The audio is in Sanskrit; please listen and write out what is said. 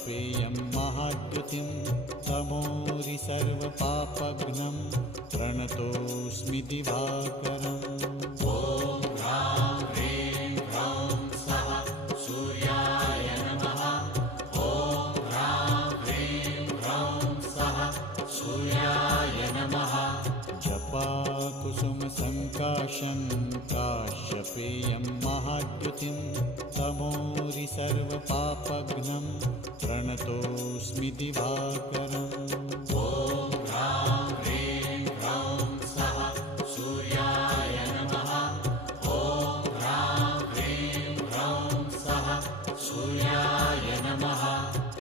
काश्यपेयं महाद्युतिं तमोरि सर्वपापघ्नं प्रणतोऽस्मि दिवाकरम्। ॐ ह्रां ह्रीं ह्रौं स्वः सूर्याय नमः। ॐ ह्रां ह्रीं ह्रौं स्वः सूर्याय नमः। जपाकुसुमसङ्काशं काश्यपेयं महाद्युतिं तमोरि सर्वपापघ्नं प्रणतोऽस्मि दिवाकरम्।